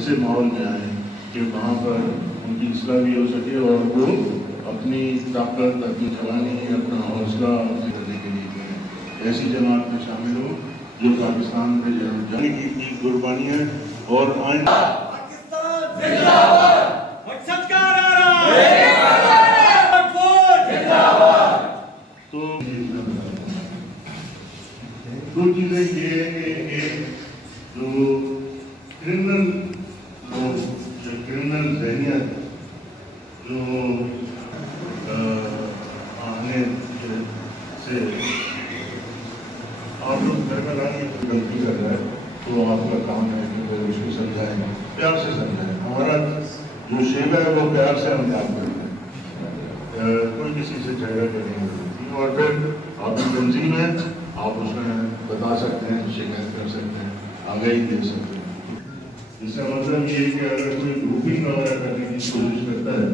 ऐसे माहौल में आए कि वहाँ पर उनकी इस्लाह भी हो सके और वो अपनी ताकत, अपनी जवानी, अपना हौसला करने के लिए ऐसी जमात में शामिल हो जो पाकिस्तान में जाने की कुर्बानी है। और आइंदा तो दो चीजें ये है कि एक जो क्रिमिनल लोग, जो क्रिमिनल ज़हनियत जो आने से आप लोग घर में लाने की गलती कर रहे हैं तो आपका काम है कि वो उसको समझाएं, प्यार से समझाएं। हमारा जो शेवा है वो प्यार से हम काम करते हैं, कोई किसी से झगड़ा करने की जरूरत नहीं। और फिर आपकी तंजीम है, आप उसमें बता सकते हैं, शिकायत कर सकते हैं, आगाही दे सकते हैं। इसका मतलब ये कि अगर कोई ग्रुपिंग वगैरह करने की कोशिश करता है